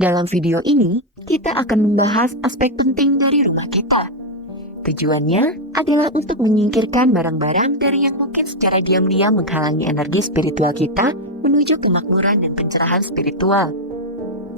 Dalam video ini, kita akan membahas aspek penting dari rumah kita. Tujuannya adalah untuk menyingkirkan barang-barang dari yang mungkin secara diam-diam menghalangi energi spiritual kita menuju kemakmuran dan pencerahan spiritual.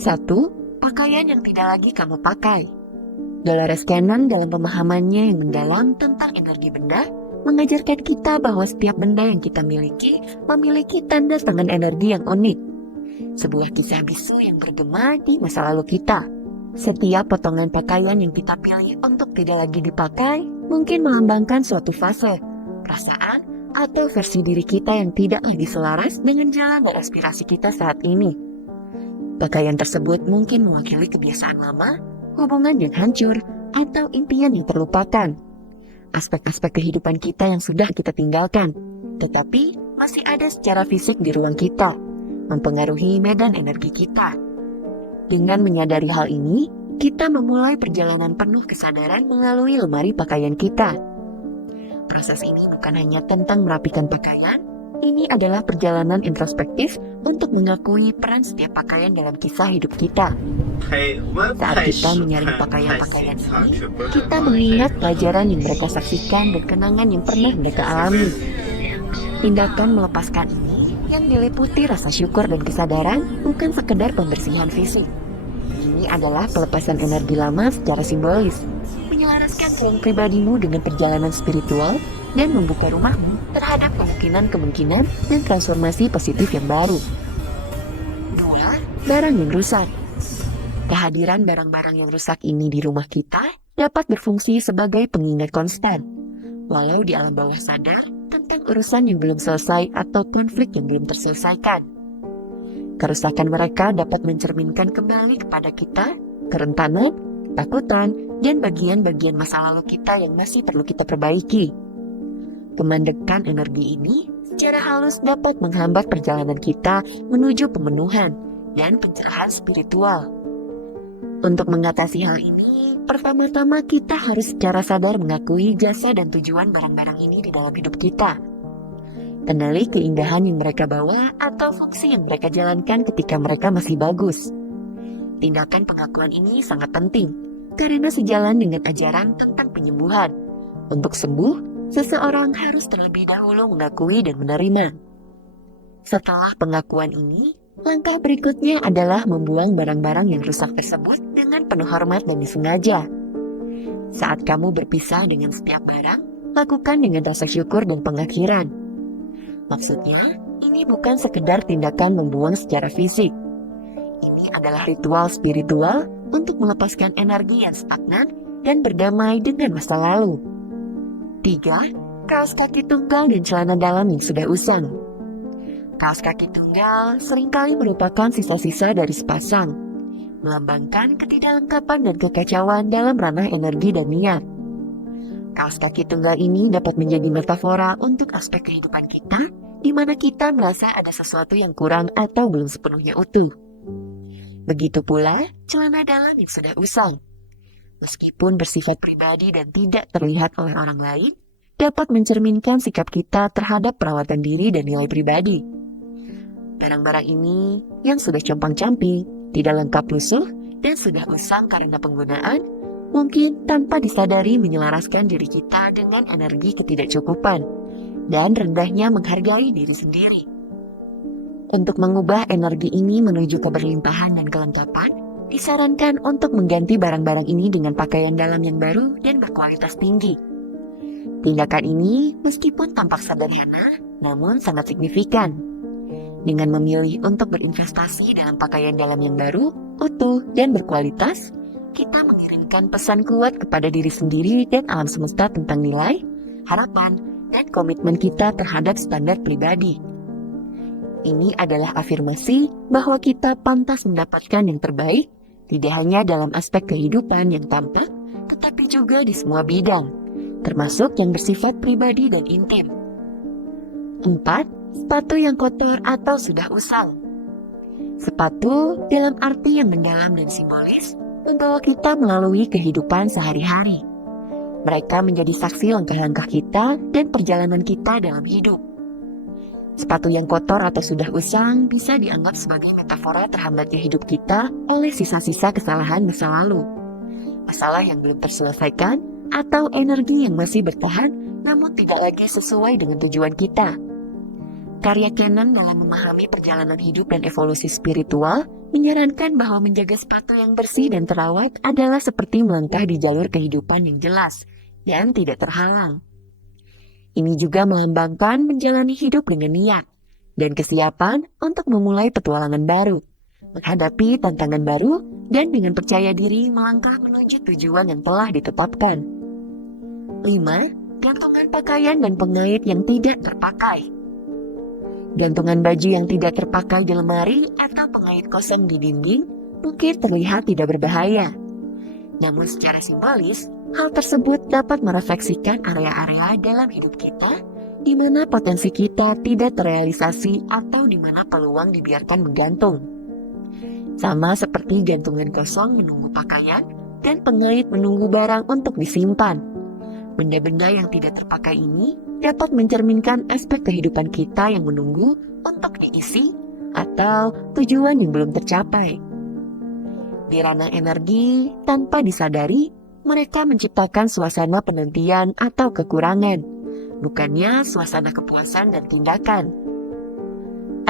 1. Pakaian yang tidak lagi kamu pakai. Dolores Cannon dalam pemahamannya yang mendalam tentang energi benda mengajarkan kita bahwa setiap benda yang kita miliki memiliki tanda tangan energi yang unik. Sebuah kisah bisu yang bergema di masa lalu kita. Setiap potongan pakaian yang kita pilih untuk tidak lagi dipakai mungkin melambangkan suatu fase, perasaan, atau versi diri kita yang tidak lagi selaras dengan jalan dan aspirasi kita saat ini. Pakaian tersebut mungkin mewakili kebiasaan lama, hubungan yang hancur, atau impian yang terlupakan. Aspek-aspek kehidupan kita yang sudah kita tinggalkan, tetapi masih ada secara fisik di ruang kita, mempengaruhi medan energi kita. Dengan menyadari hal ini, kita memulai perjalanan penuh kesadaran melalui lemari pakaian kita. Proses ini bukan hanya tentang merapikan pakaian, ini adalah perjalanan introspektif untuk mengakui peran setiap pakaian dalam kisah hidup kita. Saat kita menyaring pakaian-pakaian ini, kita mengingat pelajaran yang mereka saksikan dan kenangan yang pernah mereka alami. Tindakan melepaskan ini yang diliputi rasa syukur dan kesadaran bukan sekedar pembersihan fisik. Ini adalah pelepasan energi lama secara simbolis, menyelaraskan ruang pribadimu dengan perjalanan spiritual dan membuka rumahmu terhadap kemungkinan-kemungkinan dan transformasi positif yang baru. 2. Barang yang rusak. Kehadiran barang-barang yang rusak ini di rumah kita dapat berfungsi sebagai pengingat konstan, walau di alam bawah sadar, tentang urusan yang belum selesai atau konflik yang belum terselesaikan. Kerusakan mereka dapat mencerminkan kembali kepada kita kerentanan, ketakutan, dan bagian-bagian masa lalu kita yang masih perlu kita perbaiki. Pemandekan energi ini secara halus dapat menghambat perjalanan kita menuju pemenuhan dan pencerahan spiritual. Untuk mengatasi hal ini, pertama-tama kita harus secara sadar mengakui jasa dan tujuan barang-barang ini di dalam hidup kita. Kenali keindahan yang mereka bawa atau fungsi yang mereka jalankan ketika mereka masih bagus. Tindakan pengakuan ini sangat penting, karena sejalan dengan ajaran tentang penyembuhan. Untuk sembuh, seseorang harus terlebih dahulu mengakui dan menerima. Setelah pengakuan ini, langkah berikutnya adalah membuang barang-barang yang rusak tersebut dengan penuh hormat dan disengaja. Saat kamu berpisah dengan setiap barang, lakukan dengan rasa syukur dan pengakhiran. Maksudnya, ini bukan sekedar tindakan membuang secara fisik. Ini adalah ritual spiritual untuk melepaskan energi yang stagnan dan berdamai dengan masa lalu. 3. Kaos kaki tunggal dan celana dalam yang sudah usang. Kaos kaki tunggal seringkali merupakan sisa-sisa dari sepasang, melambangkan ketidaklengkapan dan kekacauan dalam ranah energi dan niat. Kaos kaki tunggal ini dapat menjadi metafora untuk aspek kehidupan kita, di mana kita merasa ada sesuatu yang kurang atau belum sepenuhnya utuh. Begitu pula celana dalam yang sudah usang. Meskipun bersifat pribadi dan tidak terlihat oleh orang lain, dapat mencerminkan sikap kita terhadap perawatan diri dan nilai pribadi. Barang-barang ini yang sudah compang-camping, tidak lengkap lusuh, dan sudah usang karena penggunaan, mungkin tanpa disadari menyelaraskan diri kita dengan energi ketidakcukupan dan rendahnya menghargai diri sendiri. Untuk mengubah energi ini menuju keberlimpahan dan kelengkapan, disarankan untuk mengganti barang-barang ini dengan pakaian dalam yang baru dan berkualitas tinggi. Tindakan ini meskipun tampak sederhana, namun sangat signifikan. Dengan memilih untuk berinvestasi dalam pakaian dalam yang baru, utuh, dan berkualitas, kita mengirimkan pesan kuat kepada diri sendiri dan alam semesta tentang nilai, harapan, dan komitmen kita terhadap standar pribadi. Ini adalah afirmasi bahwa kita pantas mendapatkan yang terbaik, tidak hanya dalam aspek kehidupan yang tampak, tetapi juga di semua bidang, termasuk yang bersifat pribadi dan intim. 4. Sepatu yang kotor atau sudah usang. Sepatu dalam arti yang mendalam dan simbolis membawa kita melalui kehidupan sehari-hari. Mereka menjadi saksi langkah-langkah kita dan perjalanan kita dalam hidup. Sepatu yang kotor atau sudah usang bisa dianggap sebagai metafora terhambatnya hidup kita oleh sisa-sisa kesalahan masa lalu. Masalah yang belum terselesaikan atau energi yang masih bertahan namun tidak lagi sesuai dengan tujuan kita. Karya Canon dalam memahami perjalanan hidup dan evolusi spiritual menyarankan bahwa menjaga sepatu yang bersih dan terawat adalah seperti melangkah di jalur kehidupan yang jelas dan tidak terhalang. Ini juga melambangkan menjalani hidup dengan niat dan kesiapan untuk memulai petualangan baru, menghadapi tantangan baru, dan dengan percaya diri melangkah menuju tujuan yang telah ditetapkan. 5. Gantungan pakaian dan pengait yang tidak terpakai. Gantungan baju yang tidak terpakai di lemari atau pengait kosong di dinding mungkin terlihat tidak berbahaya. Namun secara simbolis, hal tersebut dapat merefleksikan area-area dalam hidup kita di mana potensi kita tidak terrealisasi atau di mana peluang dibiarkan menggantung. Sama seperti gantungan kosong menunggu pakaian dan pengait menunggu barang untuk disimpan. Benda-benda yang tidak terpakai ini dapat mencerminkan aspek kehidupan kita yang menunggu untuk diisi atau tujuan yang belum tercapai. Di ranah energi, tanpa disadari, mereka menciptakan suasana penantian atau kekurangan, bukannya suasana kepuasan dan tindakan.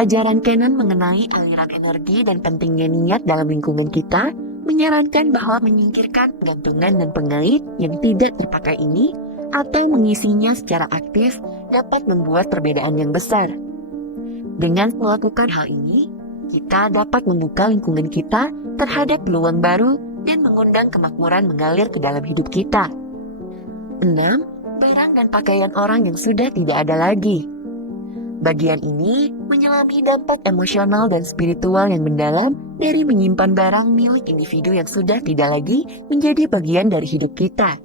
Ajaran Canon mengenai aliran energi dan pentingnya niat dalam lingkungan kita menyarankan bahwa menyingkirkan gantungan dan pengait yang tidak terpakai ini atau mengisinya secara aktif dapat membuat perbedaan yang besar. Dengan melakukan hal ini, kita dapat membuka lingkungan kita terhadap peluang baru dan mengundang kemakmuran mengalir ke dalam hidup kita. 6. Barang dan pakaian orang yang sudah tidak ada lagi. Bagian ini menyelami dampak emosional dan spiritual yang mendalam dari menyimpan barang milik individu yang sudah tidak lagi menjadi bagian dari hidup kita.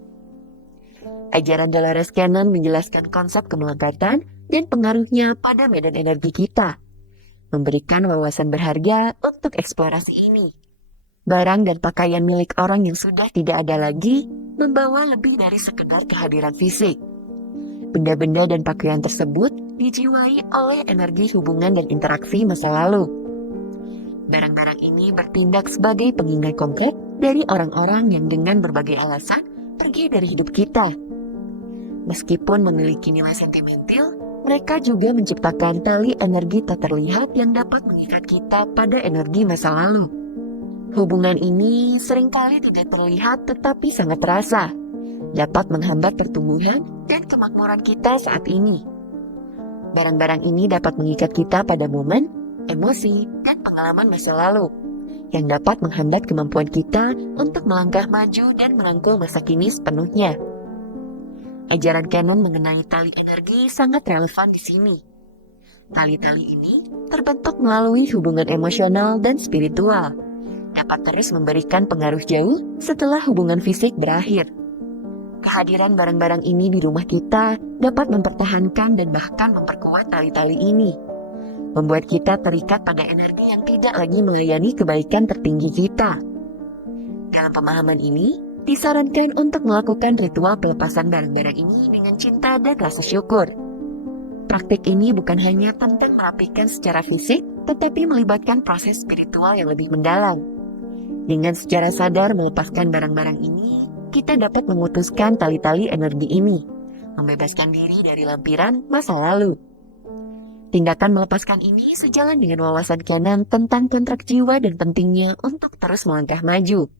Ajaran Dolores Cannon menjelaskan konsep kemelekatan dan pengaruhnya pada medan energi kita, memberikan wawasan berharga untuk eksplorasi ini. Barang dan pakaian milik orang yang sudah tidak ada lagi membawa lebih dari sekedar kehadiran fisik. Benda-benda dan pakaian tersebut dijiwai oleh energi hubungan dan interaksi masa lalu. Barang-barang ini bertindak sebagai pengingat konkret dari orang-orang yang dengan berbagai alasan pergi dari hidup kita. Meskipun memiliki nilai sentimental, mereka juga menciptakan tali energi tak terlihat yang dapat mengikat kita pada energi masa lalu. Hubungan ini seringkali tidak terlihat tetapi sangat terasa, dapat menghambat pertumbuhan dan kemakmuran kita saat ini. Barang-barang ini dapat mengikat kita pada momen, emosi, dan pengalaman masa lalu, yang dapat menghambat kemampuan kita untuk melangkah maju dan merangkul masa kini sepenuhnya. Ajaran Canon mengenai tali energi sangat relevan di sini. Tali-tali ini terbentuk melalui hubungan emosional dan spiritual, dapat terus memberikan pengaruh jauh setelah hubungan fisik berakhir. Kehadiran barang-barang ini di rumah kita dapat mempertahankan dan bahkan memperkuat tali-tali ini, membuat kita terikat pada energi yang tidak lagi melayani kebaikan tertinggi kita. Dalam pemahaman ini, disarankan untuk melakukan ritual pelepasan barang-barang ini dengan cinta dan rasa syukur. Praktik ini bukan hanya tentang merapikan secara fisik, tetapi melibatkan proses spiritual yang lebih mendalam. Dengan secara sadar melepaskan barang-barang ini, kita dapat memutuskan tali-tali energi ini, membebaskan diri dari lampiran masa lalu. Tindakan melepaskan ini sejalan dengan wawasan Canon tentang kontrak jiwa dan pentingnya untuk terus melangkah maju.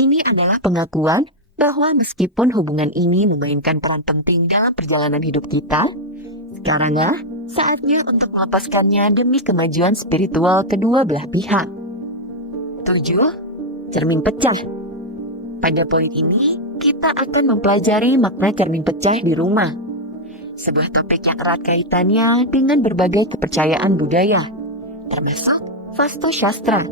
Ini adalah pengakuan bahwa meskipun hubungan ini memainkan peran penting dalam perjalanan hidup kita, sekaranglah saatnya untuk melepaskannya demi kemajuan spiritual kedua belah pihak. 7. Cermin pecah. Pada poin ini, kita akan mempelajari makna cermin pecah di rumah. Sebuah topik yang erat kaitannya dengan berbagai kepercayaan budaya, termasuk Vastu Shastra,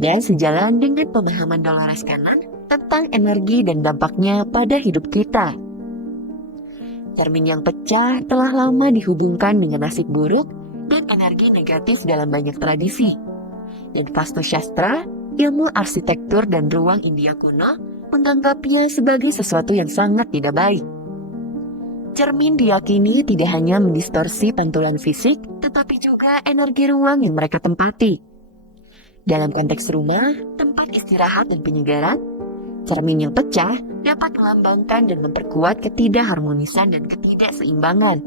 dan sejalan dengan pemahaman Dolores Cannon tentang energi dan dampaknya pada hidup kita. Cermin yang pecah telah lama dihubungkan dengan nasib buruk dan energi negatif dalam banyak tradisi. Dan Vastu Shastra, ilmu arsitektur dan ruang India kuno, menganggapnya sebagai sesuatu yang sangat tidak baik. Cermin diyakini tidak hanya mendistorsi pantulan fisik, tetapi juga energi ruang yang mereka tempati. Dalam konteks rumah, tempat istirahat dan penyegaran, cermin yang pecah dapat melambangkan dan memperkuat ketidakharmonisan dan ketidakseimbangan.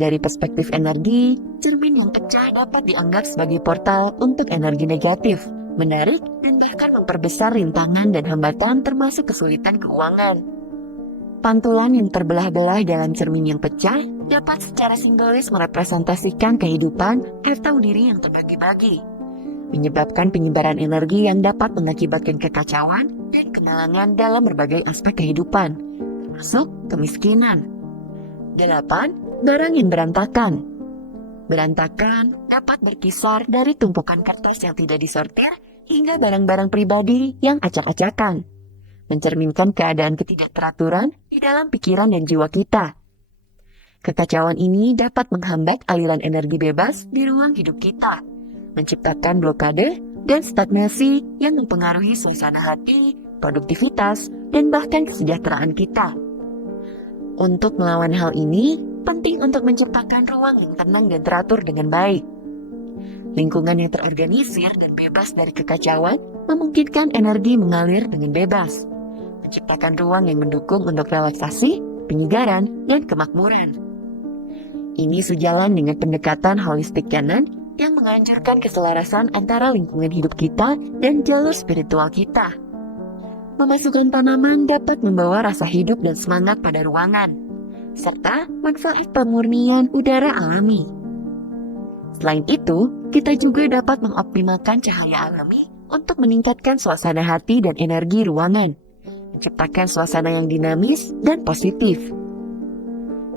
Dari perspektif energi, cermin yang pecah dapat dianggap sebagai portal untuk energi negatif, menarik, dan bahkan memperbesar rintangan dan hambatan termasuk kesulitan keuangan. Pantulan yang terbelah-belah dalam cermin yang pecah dapat secara simbolis merepresentasikan kehidupan atau diri yang terbagi-bagi, menyebabkan penyebaran energi yang dapat mengakibatkan kekacauan dan kemalangan dalam berbagai aspek kehidupan, termasuk kemiskinan. 8. Barang yang berantakan. Berantakan dapat berkisar dari tumpukan kertas yang tidak disortir hingga barang-barang pribadi yang acak-acakan, mencerminkan keadaan ketidakteraturan di dalam pikiran dan jiwa kita. Kekacauan ini dapat menghambat aliran energi bebas di ruang hidup kita, menciptakan blokade dan stagnasi yang mempengaruhi suasana hati, produktivitas, dan bahkan kesejahteraan kita. Untuk melawan hal ini, penting untuk menciptakan ruang yang tenang dan teratur dengan baik. Lingkungan yang terorganisir dan bebas dari kekacauan memungkinkan energi mengalir dengan bebas, menciptakan ruang yang mendukung untuk relaksasi, penyegaran, dan kemakmuran. Ini sejalan dengan pendekatan holistik kanan yang menganjurkan keselarasan antara lingkungan hidup kita dan jalur spiritual kita. Memasukkan tanaman dapat membawa rasa hidup dan semangat pada ruangan, serta manfaat pemurnian udara alami. Selain itu, kita juga dapat mengoptimalkan cahaya alami untuk meningkatkan suasana hati dan energi ruangan, menciptakan suasana yang dinamis dan positif.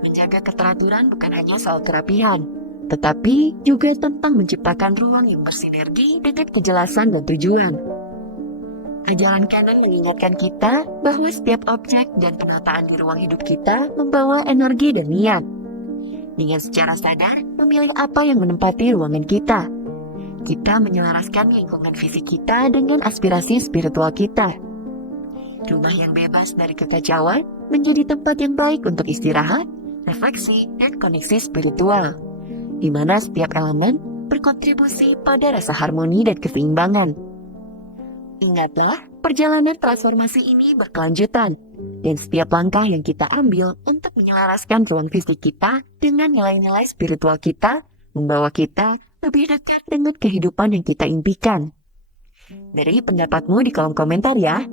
Menjaga keteraturan bukan hanya soal kerapihan, tetapi juga tentang menciptakan ruang yang bersinergi dengan kejelasan dan tujuan. Ajaran kanan mengingatkan kita bahwa setiap objek dan penataan di ruang hidup kita membawa energi dan niat. Dengan secara sadar memilih apa yang menempati ruangan kita, kita menyelaraskan lingkungan fisik kita dengan aspirasi spiritual kita. Rumah yang bebas dari kekacauan menjadi tempat yang baik untuk istirahat, refleksi, dan koneksi spiritual, di mana setiap elemen berkontribusi pada rasa harmoni dan keseimbangan. Ingatlah, perjalanan transformasi ini berkelanjutan, dan setiap langkah yang kita ambil untuk menyelaraskan ruang fisik kita dengan nilai-nilai spiritual kita, membawa kita lebih dekat dengan kehidupan yang kita impikan. Beri pendapatmu di kolom komentar ya.